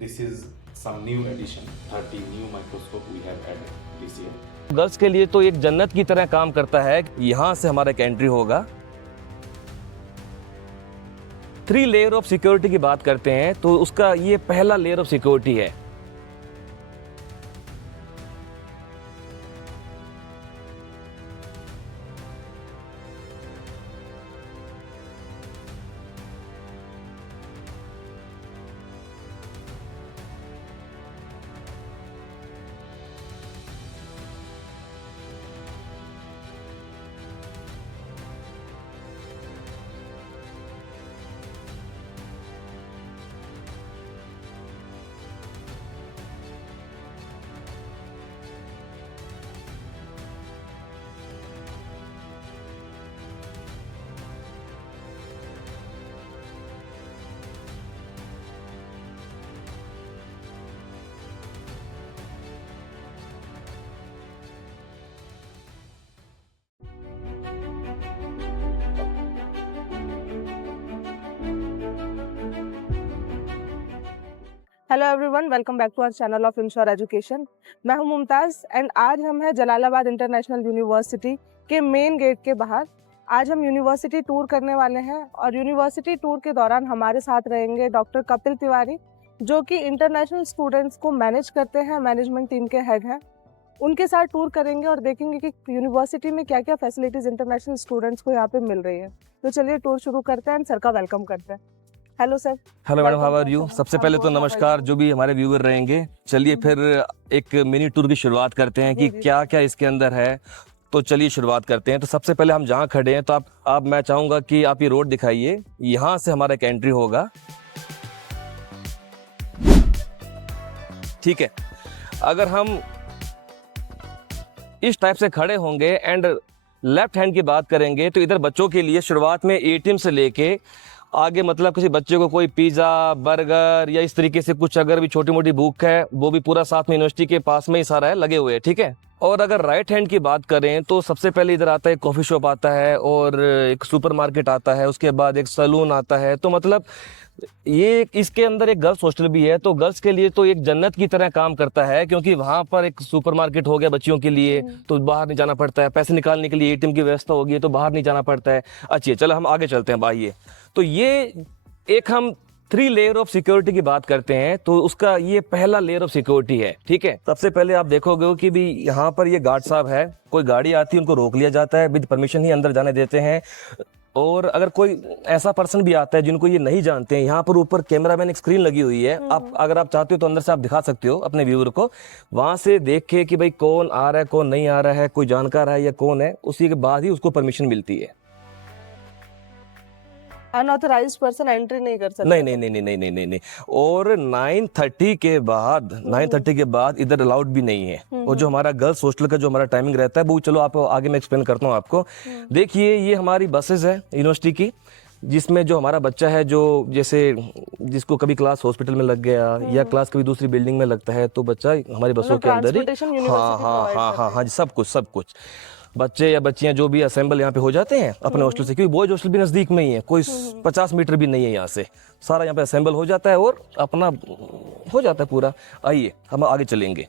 This is some new addition, 30 new microscope we have added this year. Girls के लिए तो एक जन्नत की तरह काम करता है। यहाँ से हमारा एक एंट्री होगा। 3 लेयर ऑफ सिक्योरिटी की बात करते हैं तो उसका ये पहला लेयर ऑफ सिक्योरिटी है। Hello everyone, welcome back to our channel of insure education. मैं हूं मुमताज़ एंड आज हम हैं जलालाबाद इंटरनेशनल यूनिवर्सिटी के मेन गेट के बाहर। आज हम यूनिवर्सिटी टूर करने वाले हैं और यूनिवर्सिटी टूर के दौरान हमारे साथ रहेंगे डॉक्टर कपिल तिवारी, जो कि इंटरनेशनल स्टूडेंट्स को मैनेज करते हैं, मैनेजमेंट टीम के हेड हैं। उनके साथ टूर करेंगे और देखेंगे कि यूनिवर्सिटी में क्या क्या फैसिलिटीज़ इंटरनेशनल स्टूडेंट्स को यहाँ पे मिल रही है। तो चलिए टूर शुरू करते हैं, सर का वेलकम करते हैं। Hello sir. Hello madam, how are you? सबसे पहले तो नमस्कार जो भी हमारे व्यूअर रहेंगे। चलिए फिर एक मिनी टूर की शुरुआत करते हैं कि क्या क्या इसके अंदर है। तो चलिए शुरुआत करते हैं। तो सबसे पहले हम जहाँ खड़े हैं तो आप मैं चाहूँगा कि आप ये रोड दिखाइए। यहाँ से हमारा एक एंट्री होगा, ठीक है। अगर हम इस टाइप से खड़े होंगे एंड लेफ्ट हैंड की बात करेंगे तो इधर बच्चों के लिए शुरुआत में एटीएम से लेके आगे, मतलब किसी बच्चे को कोई पिज़्ज़ा, बर्गर या इस तरीके से कुछ अगर भी छोटी मोटी भूख है, वो भी पूरा साथ में यूनिवर्सिटी के पास में ही सारा है, लगे हुए हैं, ठीक है। और अगर राइट हैंड की बात करें तो सबसे पहले इधर आता है कॉफ़ी शॉप आता है और एक सुपरमार्केट आता है, उसके बाद एक सैलून आता है। तो मतलब ये इसके अंदर एक गर्ल्स हॉस्टल भी है। तो गर्ल्स के लिए तो एक जन्नत की तरह काम करता है, क्योंकि वहाँ पर एक सुपरमार्केट हो गया बच्चियों के लिए, तो बाहर नहीं जाना पड़ता है। पैसे निकालने के लिए एटीएम की व्यवस्था होगी तो बाहर नहीं जाना पड़ता है। अच्छा चलो हम आगे चलते हैं। आइए, तो ये एक हम 3 लेयर ऑफ सिक्योरिटी की बात करते हैं तो उसका ये पहला लेयर ऑफ सिक्योरिटी है, ठीक है। सबसे पहले आप देखोगे कि भी यहाँ पर ये गार्ड साहब है, कोई गाड़ी आती है उनको रोक लिया जाता है, विद परमिशन ही अंदर जाने देते हैं। और अगर कोई ऐसा पर्सन भी आता है जिनको ये नहीं जानते हैं, यहाँ पर ऊपर कैमरामैन एक स्क्रीन लगी हुई है। आप अगर आप चाहते हो तो अंदर से आप दिखा सकते हो अपने व्यूअर को, वहां से देख के कि भाई कौन आ रहा है कौन नहीं आ रहा है, कोई जानकार है या कौन है, उसी के बाद ही उसको परमिशन मिलती है। अनऑथराइज्ड पर्सन एंट्री नहीं कर सकता। नहीं। और 9:30 के बाद इधर अलाउड भी नहीं है। और जो हमारा गर्ल्स हॉस्टल का जो हमारा टाइमिंग रहता है वो चलो आप आगे मैं एक्सप्लेन करता हूँ आपको। देखिए ये हमारी बसेस है यूनिवर्सिटी की, जिसमें जो हमारा बच्चा है, जो जैसे जिसको कभी क्लास हॉस्पिटल में लग गया या क्लास कभी दूसरी बिल्डिंग में लगता है तो बच्चा हमारी बसों के अंदर ही, हाँ, सब कुछ बच्चे या बच्चियां जो भी असेंबल यहाँ पे हो जाते हैं अपने हॉस्टल से, क्योंकि बॉयज हॉस्टल भी नज़दीक में ही है, कोई 50 मीटर भी नहीं है यहाँ से। सारा यहाँ पे असेंबल हो जाता है और अपना हो जाता है पूरा। आइए हम आगे चलेंगे।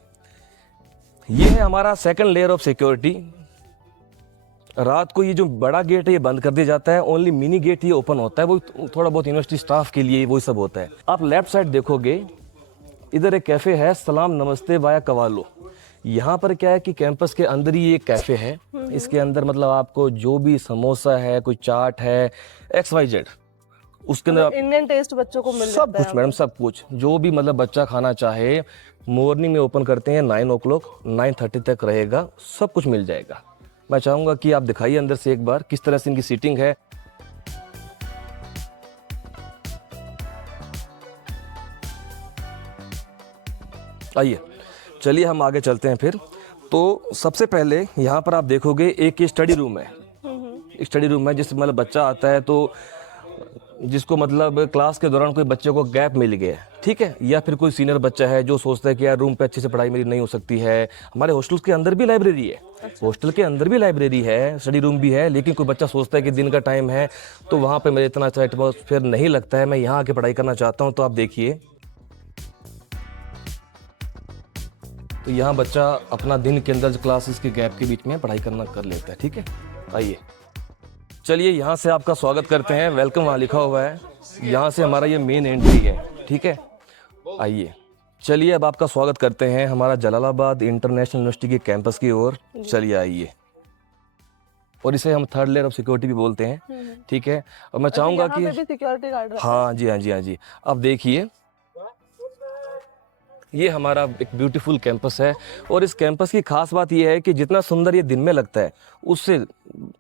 ये है हमारा सेकंड लेयर ऑफ सिक्योरिटी। रात को ये जो बड़ा गेट है ये बंद कर दिया जाता है, ओनली मिनी गेट ये ओपन होता है, वो थोड़ा बहुत यूनिवर्सिटी स्टाफ के लिए वो सब होता है। आप लेफ्ट साइड देखोगे, इधर एक कैफे है, सलाम नमस्ते वाया कवालो। यहाँ पर क्या है कि कैंपस के अंदर ही एक कैफे है। इसके अंदर मतलब आपको जो भी समोसा है, कोई चाट है, XYZ, उसके अंदर इंडियन टेस्ट बच्चों को मिल सब कुछ मैडम, सब कुछ जो भी मतलब बच्चा खाना चाहे। मॉर्निंग में ओपन करते हैं 9 o'clock, 9:30 तक रहेगा, सब कुछ मिल जाएगा। मैं चाहूँगा कि आप दिखाइए अंदर से एक बार किस तरह से इनकी सीटिंग है। आइए चलिए हम आगे चलते हैं फिर। तो सबसे पहले यहाँ पर आप देखोगे एक स्टडी रूम है। स्टडी रूम है जिससे मतलब बच्चा आता है तो जिसको मतलब क्लास के दौरान कोई बच्चे को गैप मिल गया, ठीक है, या फिर कोई सीनियर बच्चा है जो सोचता है कि यार रूम पे अच्छे से पढ़ाई मेरी नहीं हो सकती है। हमारे हॉस्टल्स के अंदर भी लाइब्रेरी है, हॉस्टल के अंदर भी लाइब्रेरी है, स्टडी रूम भी है, लेकिन कोई बच्चा सोचता है कि दिन का टाइम है तो वहाँ पे मेरे इतना अच्छा एटमॉस्फेयर नहीं लगता है, मैं यहाँ आके पढ़ाई करना चाहता हूँ। तो आप देखिए तो यहाँ बच्चा अपना दिन के अंदर क्लासेस के गैप के बीच में पढ़ाई करना कर लेता है। ठीक है, आइए चलिए यहाँ से आपका स्वागत करते हैं। वेलकम वहाँ लिखा हुआ है, यहाँ से हमारा ये मेन एंट्री है। ठीक है, आइए चलिए अब आपका स्वागत करते हैं हमारा जलालाबाद इंटरनेशनल यूनिवर्सिटी के कैंपस की ओर। चलिए आइए, और इसे हम थर्ड लेयर ऑफ सिक्योरिटी भी बोलते हैं। ठीक है, और मैं चाहूँगा कि सिक्योरिटी गार्ड हाँ जी, हाँ जी, हाँ जी। अब देखिए ये हमारा एक ब्यूटीफुल कैंपस है, और इस कैंपस की खास बात ये है कि जितना सुंदर ये दिन में लगता है उससे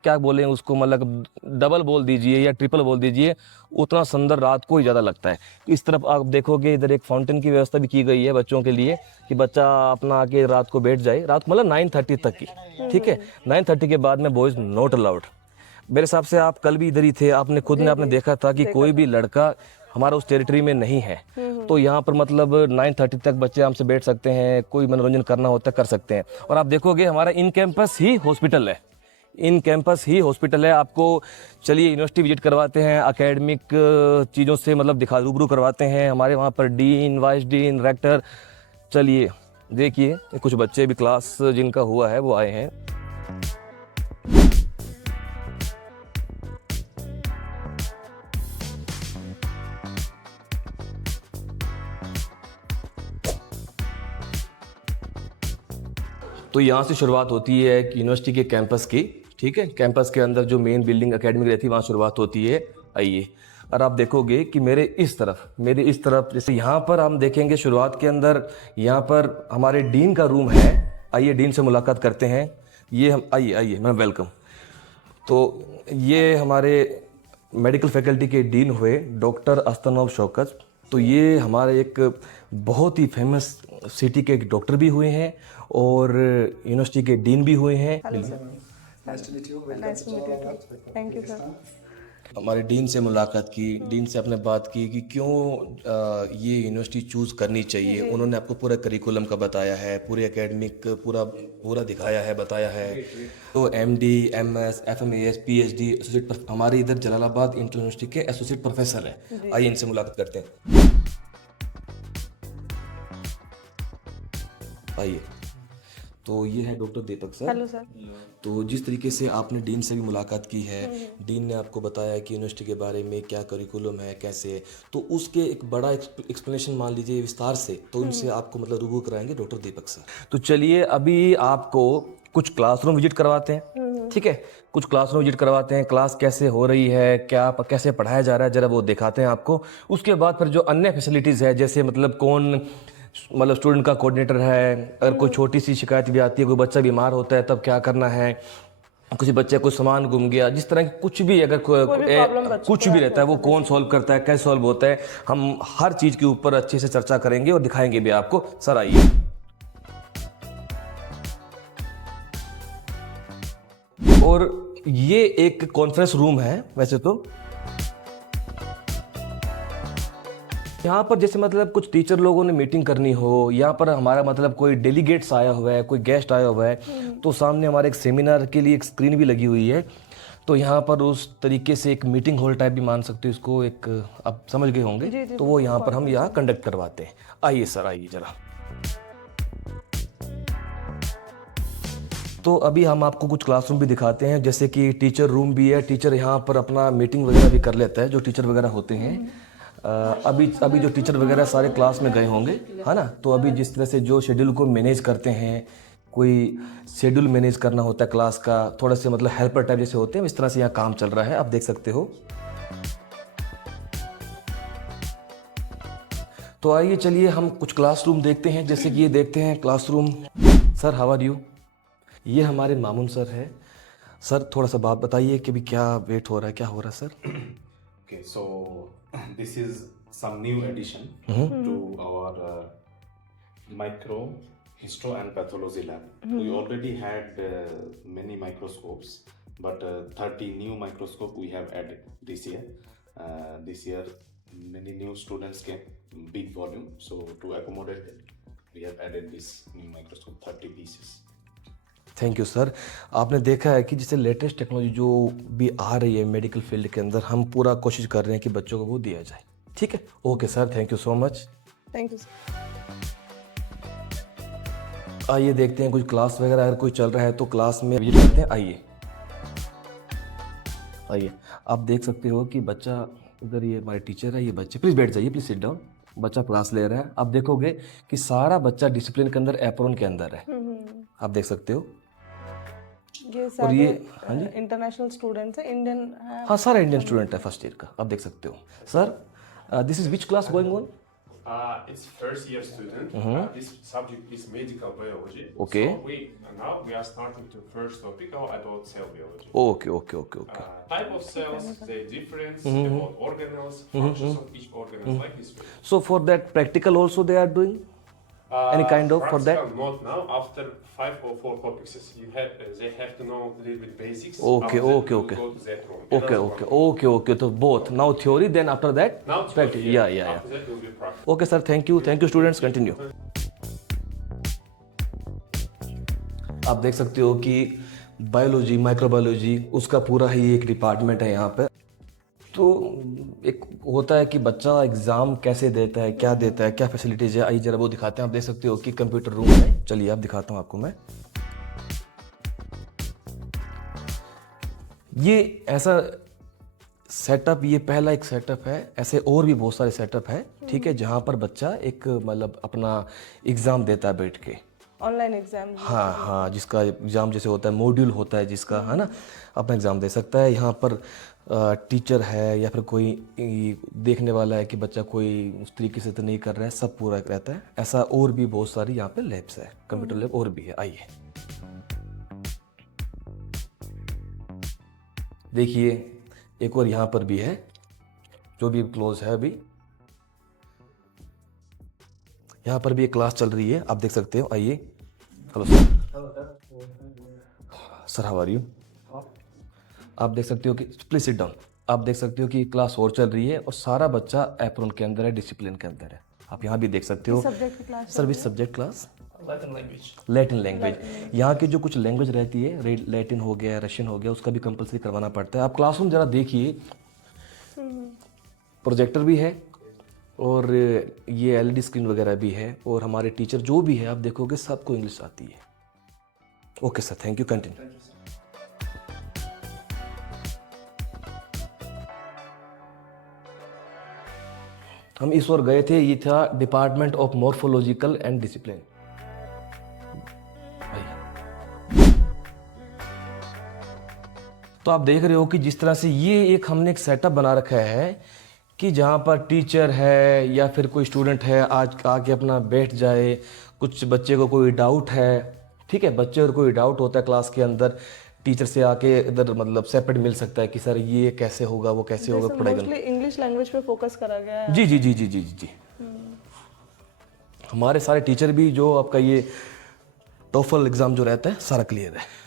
क्या बोलें उसको, मतलब डबल बोल दीजिए या ट्रिपल बोल दीजिए, उतना सुंदर रात को ही ज़्यादा लगता है। इस तरफ आप देखोगे इधर एक फाउंटेन की व्यवस्था भी की गई है बच्चों के लिए कि बच्चा अपना आके रात को बैठ जाए, रात को मतलब 9:30 तक की। ठीक है, 9:30 के बाद में बॉयज़ नॉट अलाउड। मेरे हिसाब से आप कल भी इधर ही थे, आपने खुद ने आपने देखा था कि कोई भी लड़का हमारा उस टेरिटरी में नहीं है। तो यहाँ पर मतलब 9:30 तक बच्चे हमसे बैठ सकते हैं, कोई मनोरंजन करना होता है कर सकते हैं। और आप देखोगे हमारा इन कैंपस ही हॉस्पिटल है, इन कैंपस ही हॉस्पिटल है। आपको चलिए यूनिवर्सिटी विजिट करवाते हैं, एकेडमिक चीज़ों से मतलब रूबरू करवाते हैं। हमारे वहाँ पर डीन, वाइस डीन, रेक्टर, चलिए देखिए कुछ बच्चे भी क्लास जिनका हुआ है वो आए हैं। तो यहाँ से शुरुआत होती है कि यूनिवर्सिटी के कैंपस की। ठीक है, कैंपस के अंदर जो मेन बिल्डिंग एकेडमिक रहती है वहाँ शुरुआत होती है। आइए, और आप देखोगे कि मेरे इस तरफ जैसे यहाँ पर हम देखेंगे शुरुआत के अंदर यहाँ पर हमारे डीन का रूम है। आइए डीन से मुलाकात करते हैं। ये हम आइए मैं वेलकम। तो ये हमारे मेडिकल फैकल्टी के डीन हुए डॉक्टर अस्तनोव शौकत। तो ये हमारे एक बहुत ही फेमस सिटी के डॉक्टर भी हुए हैं और यूनिवर्सिटी के डीन भी हुए हैं। Thank you sir. हमारे डीन से मुलाकात की, डीन से आपने बात की कि क्यों ये यूनिवर्सिटी चूज़ करनी चाहिए। उन्होंने आपको पूरा करिकुलम का बताया है, पूरे एकेडमिक पूरा दिखाया है, बताया है। तो MD, MS, FMAS, PhD associate हमारे इधर जलालाबाद इंटर यूनिवर्सिटी के एसोसिएट प्रोफेसर हैं। आइए इनसे मुलाकात करते हैं। आइए, तो ये है डॉक्टर दीपक सर। Hello sir. तो जिस तरीके से आपने डीन से भी मुलाकात की है, डीन ने आपको बताया कि यूनिवर्सिटी के बारे में क्या करिकुलम है, कैसे, तो उसके एक बड़ा एक्सप्लेनेशन मान लीजिए विस्तार से, तो उनसे आपको मतलब रूबरू कराएंगे डॉक्टर दीपक सर। तो चलिए अभी आपको कुछ क्लासरूम विजिट करवाते हैं। ठीक है, कुछ क्लासरूम विजिट करवाते हैं, क्लास कैसे हो रही है, क्या कैसे पढ़ाया जा रहा है, जरा वो दिखाते हैं आपको। उसके बाद फिर जो अन्य फैसिलिटीज़ है, जैसे मतलब कौन मतलब स्टूडेंट का कोऑर्डिनेटर है, अगर कोई छोटी सी शिकायत भी आती है, कोई बच्चा बीमार होता है तब क्या करना है, किसी बच्चे को सामान गुम गया, जिस तरह की कुछ भी अगर कुछ भी रहता है वो कौन सॉल्व करता है, कैसे सॉल्व होता है, हम हर चीज़ के ऊपर अच्छे से चर्चा करेंगे और दिखाएंगे भी आपको। सर आइए। और ये एक कॉन्फ्रेंस रूम है वैसे तो। यहाँ पर जैसे मतलब कुछ टीचर लोगों ने मीटिंग करनी हो, यहाँ पर हमारा मतलब कोई डेलीगेट्स आया हुआ है, कोई गेस्ट आया हुआ है, तो सामने हमारे एक सेमिनार के लिए एक स्क्रीन भी लगी हुई है। तो यहाँ पर उस तरीके से एक मीटिंग हॉल टाइप भी मान सकते हो इसको, एक आप समझ गए होंगे। तो वो यहाँ पर हम यहाँ कंडक्ट करवाते हैं। आइए सर, आइए जरा। तो अभी हम आपको कुछ क्लासरूम भी दिखाते हैं, जैसे कि टीचर रूम भी है। टीचर यहाँ पर अपना मीटिंग वगैरह भी कर लेता है, जो टीचर वगैरह होते हैं। अभी जो टीचर वगैरह सारे क्लास में गए होंगे, है ना। तो अभी जिस तरह से जो शेड्यूल को मैनेज करते हैं, कोई शेड्यूल मैनेज करना होता है क्लास का, थोड़ा से मतलब हेल्पर टाइप जैसे होते हैं, इस तरह से यहाँ काम चल रहा है, आप देख सकते हो। तो आइए चलिए हम कुछ क्लासरूम देखते हैं, जैसे कि ये देखते हैं classroom. Sir how are you. ये हमारे मामून सर है। सर थोड़ा सा बात बताइए कि अभी क्या वेट हो रहा है, क्या हो रहा है sir. Okay, so this is some new addition to our micro histo and pathology lab. We already had many microscopes, but 30 new microscope we have added this year. This year many new students came, big volume, so to accommodate them, we have added this new microscope, 30 pieces. Thank you sir. आपने देखा है कि जैसे latest technology जो भी आ रही है medical field के अंदर, हम पूरा कोशिश कर रहे हैं कि बच्चों को वो दिया जाए। ठीक है, okay sir, thank you so much. Thank you sir. आइए देखते हैं कुछ क्लास वगैरह अगर कोई चल रहा है तो क्लास में विजिट करते हैं। आइए आइए, आप देख सकते हो कि बच्चा इधर, ये हमारे टीचर है, ये बच्चे प्लीज़ बैठ जाइए, प्लीज़ सिट डाउन। बच्चा क्लास ले रहा है। आप देखोगे कि सारा बच्चा डिसिप्लिन के अंदर, एप्रोन के अंदर है। आप देख सकते हो। ये और सारे ये हाँ जी, इंटरनेशनल स्टूडेंट्स हैं, इंडियन है। हाँ सारा इंडियन स्टूडेंट है फर्स्ट ईयर का। आप देख सकते हो। Sir this is which class going on? It's first year student. This subject is medical biology. Okay. So now we are starting to first topic our adult cell biology. Okay okay okay okay. Type of cells, their difference, about organelles, functions of each organelle, like this. So for that practical also they are doing any kind of for that? Practical not now. After 5 or 4 topics, they have to know a little bit basics. Okay, After that, okay, we will okay. Go to that room. Okay Another okay one. okay okay, तो both now theory then after that Now practical. theory, Yeah. After that will be practical. Okay sir, thank you students, continue. आप देख सकते हो कि biology, microbiology, उसका पूरा ही एक department है यहाँ पे। तो एक होता है कि बच्चा एग्ज़ाम कैसे देता है, क्या देता है, क्या फैसिलिटीज़ है, आइए जरा वो दिखाते हैं। आप देख सकते हो कि कंप्यूटर रूम है। चलिए आप दिखाता हूँ आपको मैं। ये ऐसा सेटअप, ये पहला एक सेटअप है। ऐसे और भी बहुत सारे सेटअप है, ठीक है, जहाँ पर बच्चा एक मतलब अपना एग्ज़ाम देता है बैठ के। Online exam. हाँ, जिसका एग्ज़ाम जैसे होता है, मॉड्यूल होता है जिसका, है ना, अपना एग्ज़ाम दे सकता है। यहाँ पर टीचर है या फिर कोई देखने वाला है कि बच्चा कोई उस तरीके से तो नहीं कर रहा है, सब पूरा रहता है। ऐसा और भी बहुत सारी यहाँ पे लैब्स है, कंप्यूटर लैब और भी है। आइए देखिए, एक और यहाँ पर भी है जो भी क्लोज है अभी। यहाँ पर भी एक क्लास चल रही है, आप देख सकते हो। आइए। Hello sir, how are you? आप देख सकते हो कि प्लीज सिट डाउन। आप देख सकते हो कि क्लास और चल रही है और सारा बच्चा एप्रोन के अंदर है, डिसिप्लिन के अंदर है। आप यहाँ भी देख सकते हो। सब्जेक्ट की class. Sir which subject class? Latin language. Latin language. यहाँ की जो कुछ लैंग्वेज रहती है, लैटिन हो गया, रशियन हो गया, उसका भी कंपलसरी करवाना पड़ता है। आप क्लासरूम जरा देखिए, प्रोजेक्टर भी है और ये एलईडी स्क्रीन वगैरह भी है, और हमारे टीचर जो भी है आप देखोगे सबको इंग्लिश आती है। Okay sir, thank you, continue. हम इस ओर गए थे, ये था department of morphological and discipline. तो आप देख रहे हो कि जिस तरह से ये एक हमने एक सेटअप बना रखा है कि जहाँ पर टीचर है या फिर कोई स्टूडेंट है आज आके अपना बैठ जाए। कुछ बच्चे को कोई डाउट है, ठीक है, बच्चे को कोई डाउट होता है क्लास के अंदर, टीचर से आके इधर मतलब सेपरेट मिल सकता है कि सर ये कैसे होगा, वो कैसे होगा, पढ़ाई मोस्टली इंग्लिश लैंग्वेज पे फोकस करा गया है। जी जी जी जी जी जी जी। हमारे सारे टीचर भी जो आपका ये टोफल एग्ज़ाम जो रहता है सारा क्लियर है।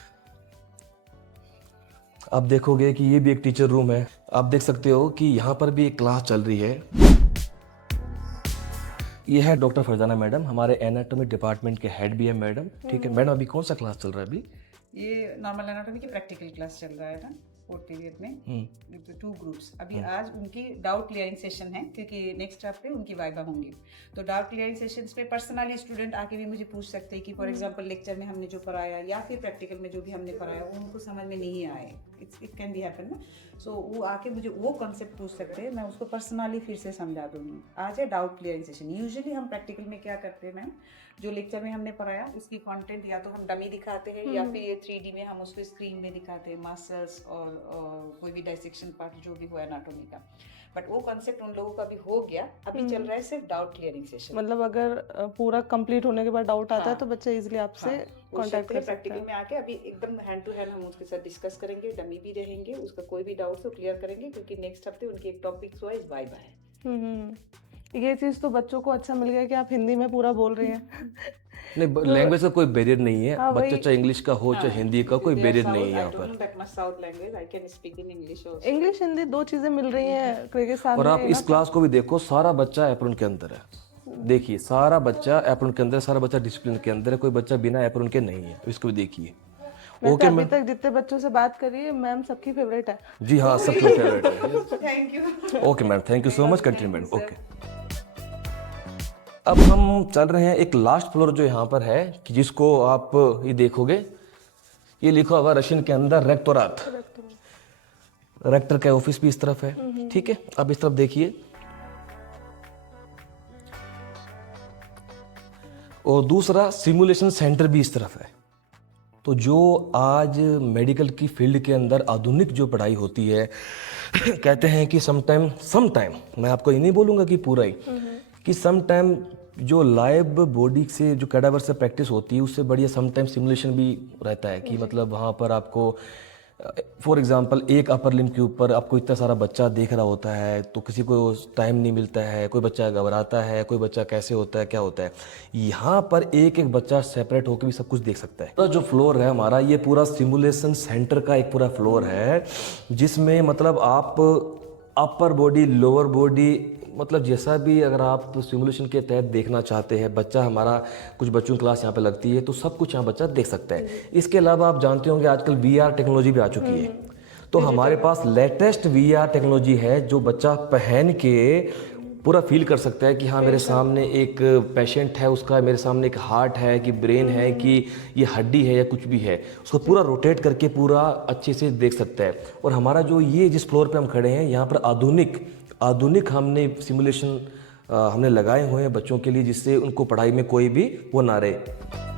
आप देखोगे कि ये भी एक टीचर रूम है। आप देख सकते हो कि यहाँ पर भी एक क्लास चल रही है। ये है डॉक्टर फरजाना मैडम, हमारे एनाटॉमी डिपार्टमेंट के हेड भी है मैडम, ठीक है। मैडम अभी कौन सा क्लास चल रहा है अभी? ये नॉर्मल एनाटॉमी की प्रैक्टिकल क्लास चल रहा है ना, 4th पीरियड में 2 ग्रुप्स। अभी आज उनकी डाउट क्लियरिंग सेशन है क्योंकि नेक्स्ट स्टेप पे उनकी वाइवा होंगी। तो डाउट क्लियरिंग सेशंस पे पर्सनली स्टूडेंट आके भी मुझे पूछ सकते हैं कि फॉर एग्जांपल लेक्चर में हमने जो पढ़ाया या फिर प्रैक्टिकल में जो भी हमने पढ़ाया वो उनको समझ में नहीं आए, इट कैन बी हैपन ना। सो वो आके मुझे वो कॉन्सेप्ट पूछ सकते हैं, मैं उसको पर्सनली फिर से समझा दूँगी। आज है डाउट क्लियरिंग सेशन। यूजुअली हम प्रैक्टिकल में क्या करते हैं मैम, जो लेक्चर में हमने पढ़ाया उसकी कंटेंट या तो हम डमी दिखाते हैं या फिर ये 3D में हम उसको स्क्रीन में दिखाते हैं, मसल्स और कोई भी डाइसेक्शन पार्ट जो भी हो एनाटॉमी का। बट वो कॉन्सेप्ट उन लोगों का भी हो गया। अभी चल रहा है सिर्फ डाउट क्लियरिंग सेशन। मतलब अगर पूरा कंप्लीट होने के बाद डाउट आता है तो बच्चे इजीली आपसे कांटेक्ट कर सकते प्रैक्टिकल में आके अभी एकदम हैंड टू हैंड हम उसके साथ डिस्कस करेंगे, डमी भी रहेंगे, उसका कोई भी डाउट तो क्लियर करेंगे क्योंकि नेक्स्ट हफ्ते उनकी एक टॉपिक वाइज वाइवा है। ये चीज़ तो बच्चों को अच्छा मिल गया कि आप हिंदी में पूरा बोल रही हैं। नहीं, लैंग्वेज का कोई बैरियर नहीं है। हाँ, बच्चा चाहे इंग्लिश का हो चाहे हिंदी का, कोई बैरियर नहीं है यहाँ पर। South language I can speak in English also. English Hindi दो चीज़ें मिल रही हैं किर्गिस्तान और में। आप इस क्लास को भी देखो, सारा बच्चा एप्रोन के अंदर है। देखिए सारा बच्चा एप्रोन के अंदर, सारा बच्चा डिसिप्लिन के अंदर है, कोई बच्चा बिना एप्रोन के नहीं है। इसको भी देखिए। ओके, अभी तक जितने बच्चों से बात करी है मैम सबकी फेवरेट है। जी हाँ, सबका फेवरेट है। Thank you. Okay ma'am, thank you so much, continue ma'am. Okay. अब हम चल रहे हैं एक लास्ट फ्लोर जो यहाँ पर है कि जिसको आप ये देखोगे, ये लिखा हुआ रशियन के अंदर रेक्टोरात। रेक्टर का ऑफिस भी इस तरफ है, ठीक है। अब इस तरफ देखिए, और दूसरा सिमुलेशन सेंटर भी इस तरफ है। तो जो आज मेडिकल की फील्ड के अंदर आधुनिक जो पढ़ाई होती है, कहते हैं कि समटाइम मैं आपको ये नहीं बोलूँगा कि पूरा ही, कि समटाइम जो लाइव बॉडी से जो कैडावर से प्रैक्टिस होती है उससे बढ़िया समटाइम सिमुलेशन भी रहता है। कि मतलब वहाँ पर आपको फॉर एग्जांपल एक अपर लिम्ब के ऊपर आपको इतना सारा बच्चा देख रहा होता है, तो किसी को टाइम नहीं मिलता है, कोई बच्चा घबराता है, कोई बच्चा कैसे होता है, क्या होता है। यहाँ पर एक एक बच्चा सेपरेट होकर भी सब कुछ देख सकता है। तो जो फ्लोर है हमारा, ये पूरा सिमुलेशन सेंटर का एक पूरा फ्लोर है, जिसमें मतलब आप अपर बॉडी, लोअर बॉडी, मतलब जैसा भी अगर आप सिमुलेशन के तहत देखना चाहते हैं, बच्चा हमारा कुछ बच्चों की क्लास यहाँ पे लगती है तो सब कुछ यहाँ बच्चा देख सकता है। इसके अलावा आप जानते होंगे आजकल VR टेक्नोलॉजी भी आ चुकी है, तो हमारे पास लेटेस्ट VR टेक्नोलॉजी है जो बच्चा पहन के पूरा फील कर सकता है कि हाँ मेरे सामने एक पेशेंट है, उसका मेरे सामने एक हार्ट है कि ब्रेन है कि ये हड्डी है या कुछ भी है, उसको पूरा रोटेट करके पूरा अच्छे से देख सकता है। और हमारा जो ये जिस फ्लोर पे हम खड़े हैं, यहाँ पर आधुनिक हमने सिमुलेशन हमने लगाए हुए हैं बच्चों के लिए, जिससे उनको पढ़ाई में कोई भी वो ना रहे।